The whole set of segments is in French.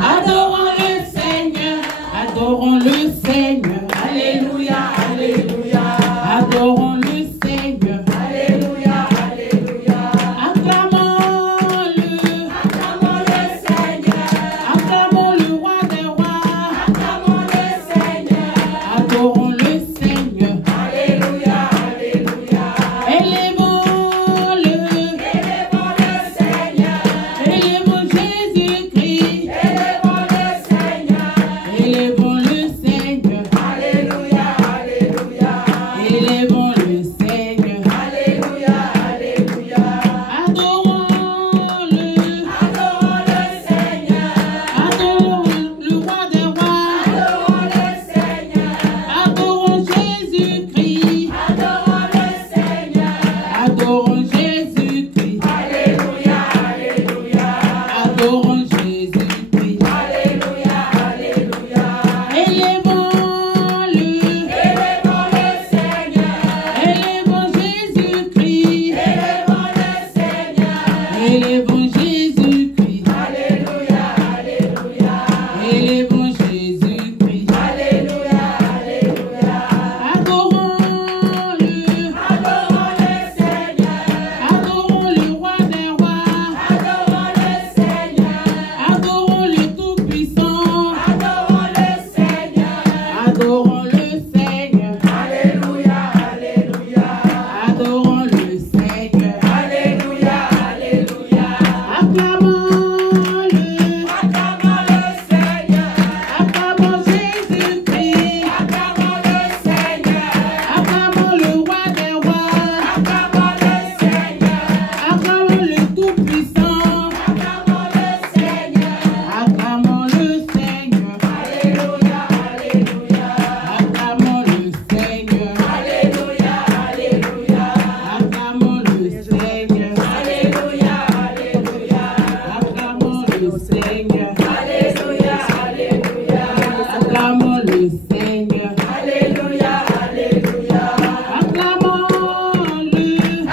Adorons le Seigneur, adorons le Seigneur, alléluia, alléluia. Adorons le Seigneur, alléluia, alléluia. Acclamons-le, acclamons le Seigneur, acclamons le roi des rois, acclamons le Seigneur, adorons le Seigneur, alléluia, alléluia. Élevons-le, élevons le Seigneur, élevons Jésus-Christ, élevons le Seigneur, élevons le Seigneur, alléluia, alléluia. Élevons le Seigneur, alléluia, alléluia. Adorons-le, adorons le Seigneur, adorons le roi des rois, adorons le Seigneur, adorons Jésus-Christ, adorons le Seigneur, adorons Jésus-Christ, alléluia, alléluia. Adorons Jésus-Christ, alléluia, alléluia. Élevons-le, élevons le Seigneur, élevons Jésus-Christ, élevons le Seigneur, élevons Jésus-Christ, alléluia, alléluia. Élevons Jésus-Christ, alléluia, alléluia. Adorons-le, adorons le Seigneur, adorons le roi des rois, adorons le Seigneur, adorons le Tout-Puissant, adorons le Seigneur, adorons le Seigneur, alléluia, alléluia. Adorons le Seigneur, alléluia, alléluia. Acclamons-le, acclamons le Seigneur, acclamons Jésus-Christ, acclamons le Seigneur, acclamons le roi des rois, acclamons le Seigneur, acclamons le Tout-Puissant, acclamons le Seigneur, acclamons le Seigneur, alléluia, alléluia. Acclamons le Seigneur, alléluia, alléluia. Acclamons le Seigneur, alléluia, alléluia. Acclamons le Seigneur, alléluia, alléluia. Acclamons le Seigneur, alléluia, alléluia. Acclamons-le,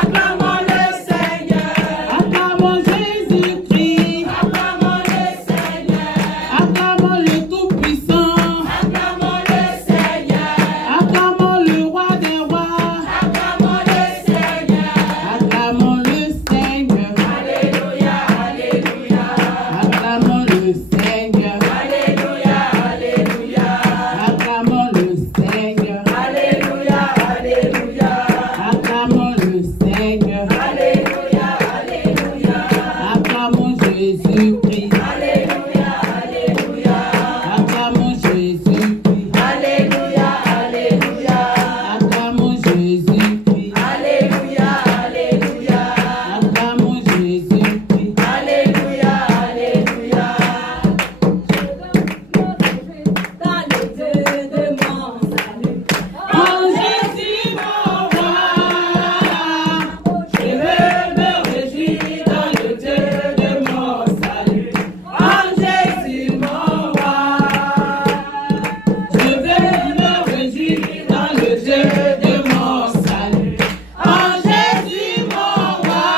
acclamons le Seigneur, acclamons Jésus-Christ, acclamons le Seigneur, acclamons le Tout-Puissant, acclamons le Seigneur, acclamons le roi des rois, acclamons le Seigneur, acclamons le Seigneur, alléluia, alléluia. Acclamons le Seigneur, alléluia, alléluia. Acclamons le Seigneur, alléluia, alléluia. Acclamons le Seigneur, alléluia, alléluia. Acclamons Jésus-Christ, alléluia, alléluia. Acclamons Jésus-Christ, alléluia, alléluia. Acclamons Jésus-Christ, alléluia, alléluia. Acclamons Jésus-Christ, alléluia, alléluia. Dans le Dieu de mon salut, en Jésus mon roi, je veux me réjouir dans le Dieu de mon salut. En Jésus mon roi, je veux me réjouir dans le Dieu de mon salut. En Jésus mon roi,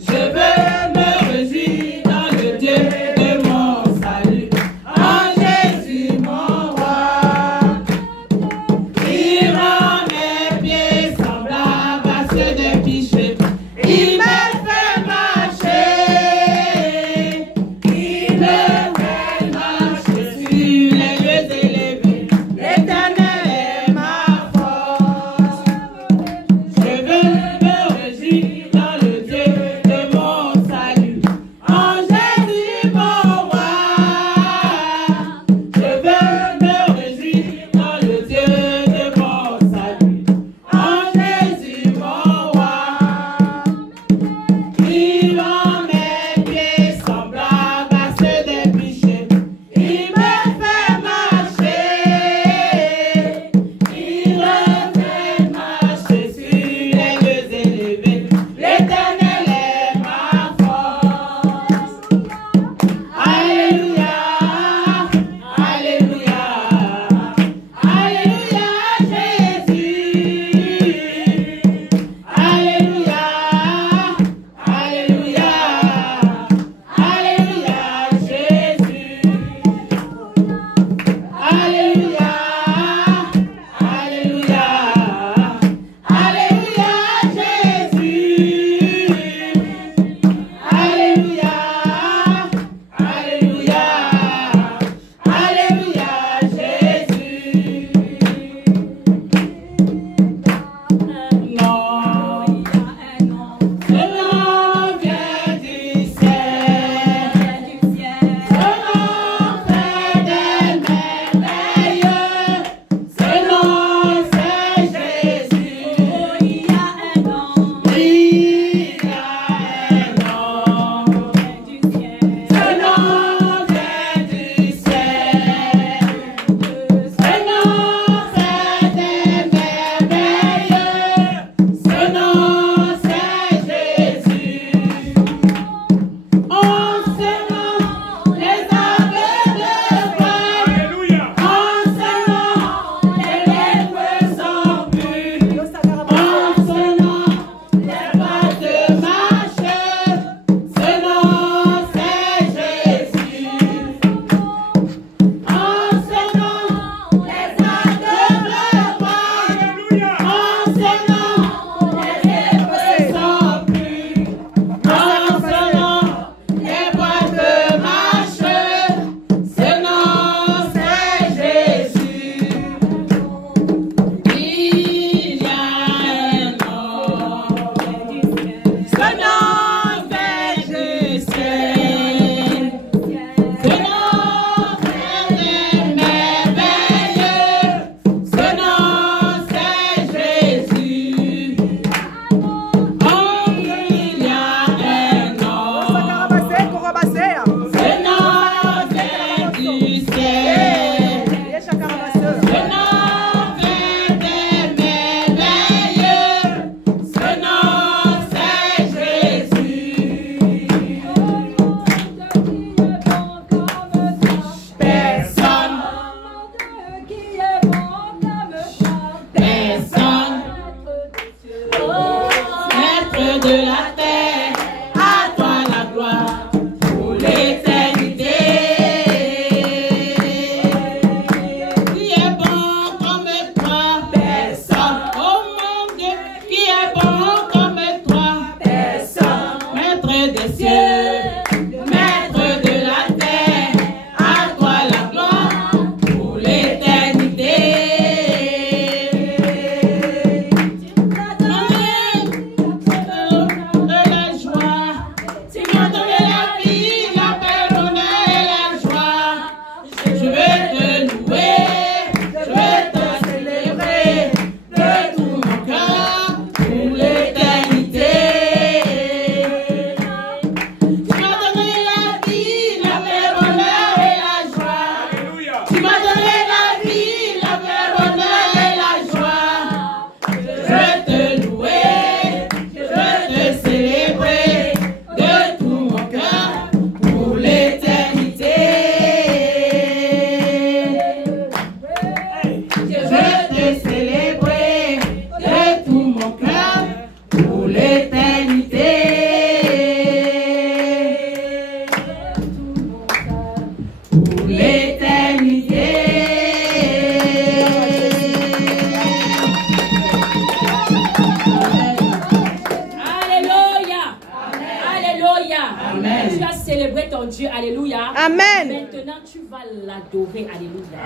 je veux me réjouir dans le Dieu de mon salut. En Jésus mon roi, il rend mes pieds semblables à ceux des pichets. Il me fait marcher, il me fait marcher sur les lieux élevés. L'Éternel est ma force. Je veux me réjouir dans le Dieu de mon salut. En Jésus mon roi, je veux me réjouir dans le Dieu de mon salut. En Jésus mon roi, il rend mes pieds semblables à ceux des pichets. Il me fait marcher, il me fait marcher sur les lieux élevés. L'Éternel est ma force. Alléluia, alléluia, alléluia Jésus. Alléluia, alléluia. des cieux, maître de la terre, à toi la gloire pour l'éternité. Tu m'as donné de la joie, tu m'as donné la vie, la paix, l'honneur et la joie. Je veux te louer, je veux te célébrer de tout mon cœur pour l'éternité. Tu m'as donné la vie, la paix, l'honneur et la joie. Tu m'as donné la vie, la paix, l'honneur et la joie. Je veux te louer, je veux te célébrer de tout mon cœur pour l'éternité. Je veux te célébrer de tout mon cœur pour l'éternité. Pour l'éternité. Alléluia. Alléluia. Amen. Tu as célébré ton Dieu. Alléluia. Amen. Maintenant, tu vas l'adorer. Alléluia.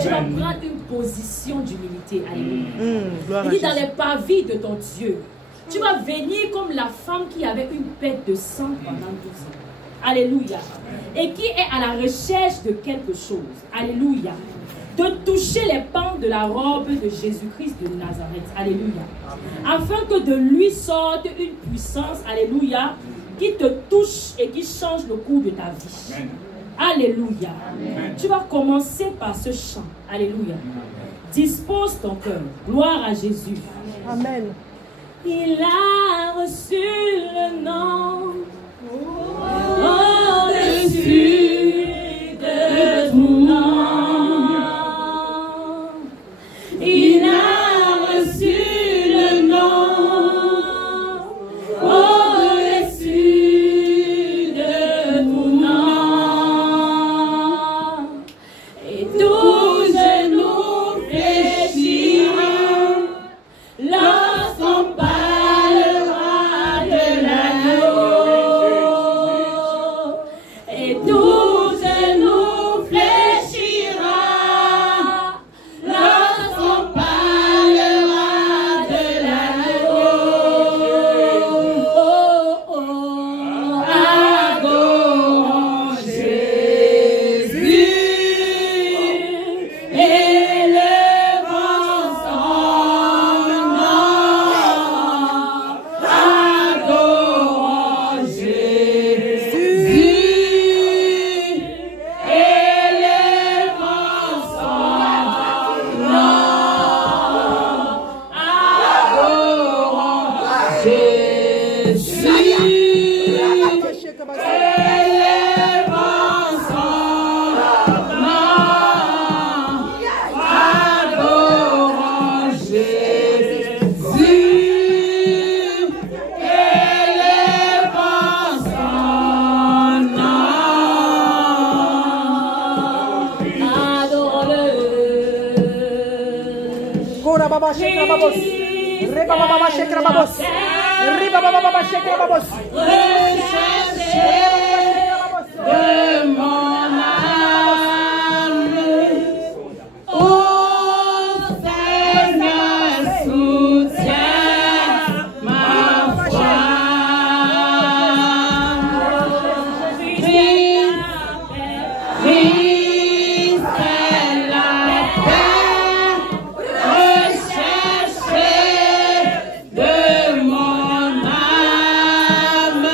Tu vas prendre une position d'humilité. Alléluia. Gloire Il à dit dans Jésus. les parvis de ton Dieu, tu vas venir comme la femme qui avait une perte de sang pendant 12 ans. Alléluia. Et qui est à la recherche de quelque chose. Alléluia. De toucher les pans de la robe de Jésus-Christ de Nazareth. Alléluia. Afin que de lui sorte une puissance. Alléluia. Qui te touche et qui change le cours de ta vie. Alléluia. Tu vas commencer par ce chant. Alléluia. Dispose ton cœur. Gloire à Jésus. Amen. Il a reçu le nom au-dessus de tout nom. Il a reçu le nom au-dessus de tout nom. Et tout genou fléchira lorsqu'on parlera de l'agneau. Et tout genou fléchira lorsqu'on parlera de l'agneau. Oh, oh, adorons Jésus, élevons son nom. Adorons Jésus, élevons son nom. Adorons Jésus, élevons son nom. Adorons Jésus, élevons son nom. Adorons-le. Gora baba shekra babos. Reba baba shekra babos. Riba baba shekra babos. Recherchez de mon âme, ô Seigneur, soutiens ma foi. Christ est la paix, recherchez de mon âme.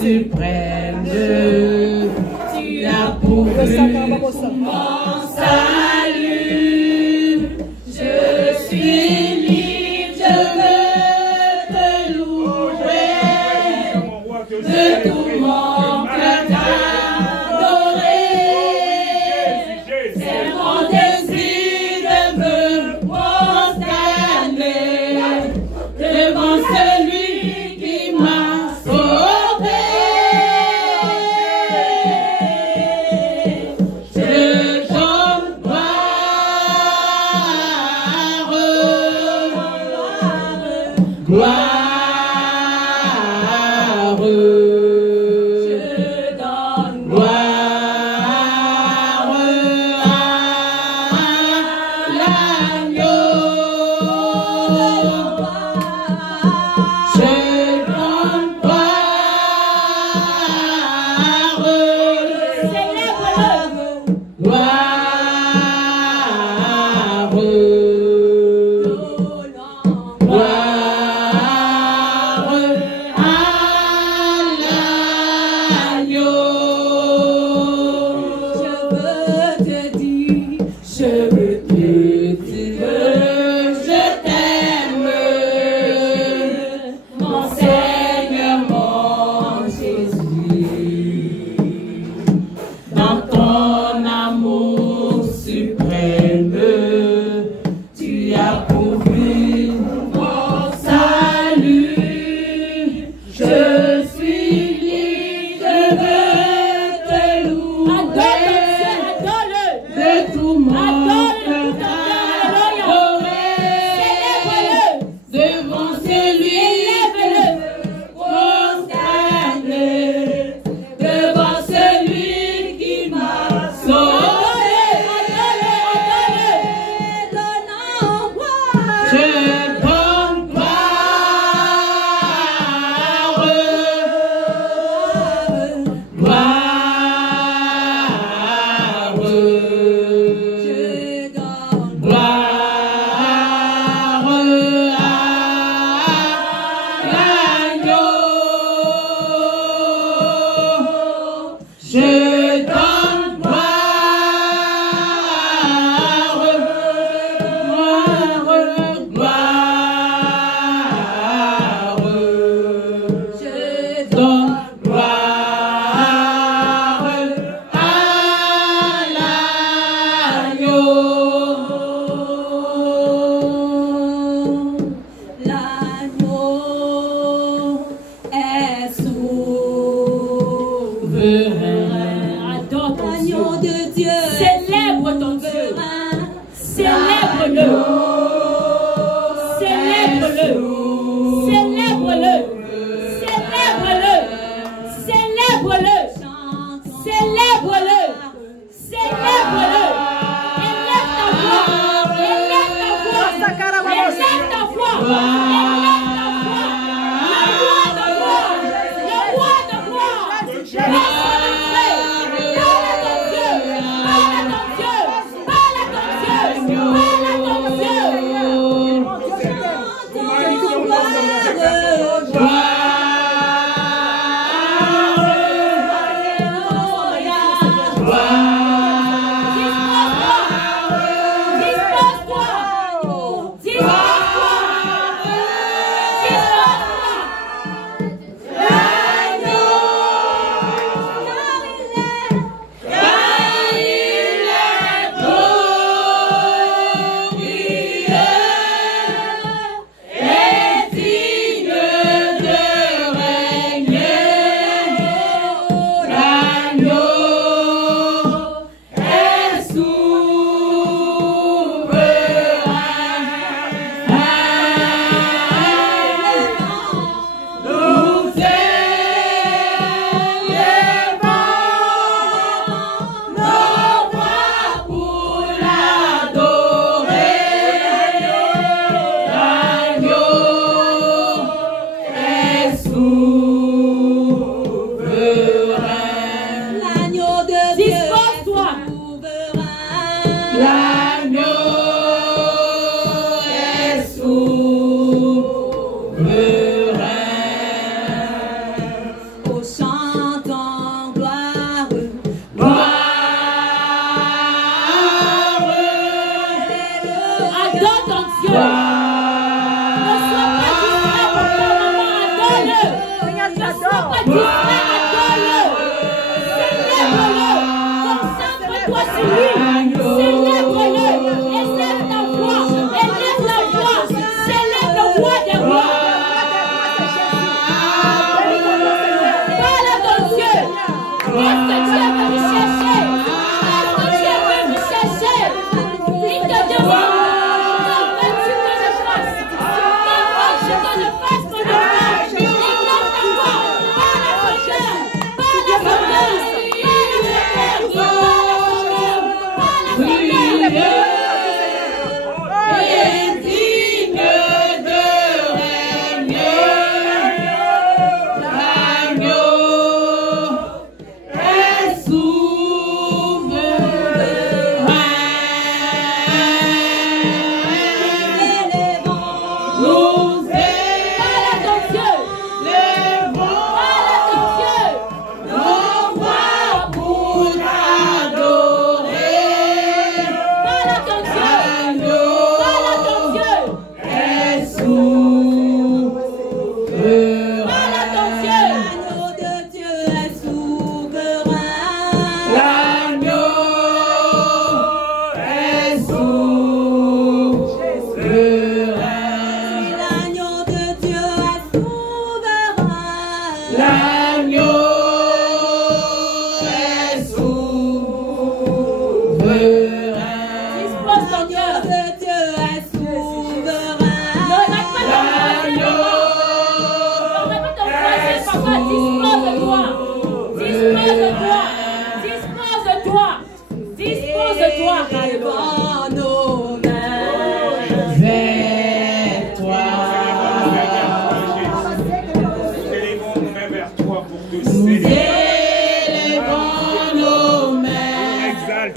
Suprême, tu as pourvu mon salut. Je suis libre, je veux te louer de tout mon cœur t'adorer. C'est mon désir de me prosterner devant celui qui m'a sauvé. Je donne gloire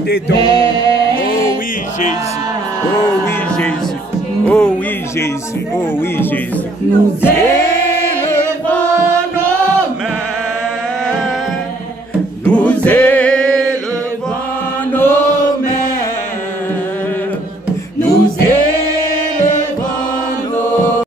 Des dons. oui, Jésus. Oh oui, Jésus. Oh oui, Jésus. Oh oui, Jésus. Nous élevons nos mains. Nous élevons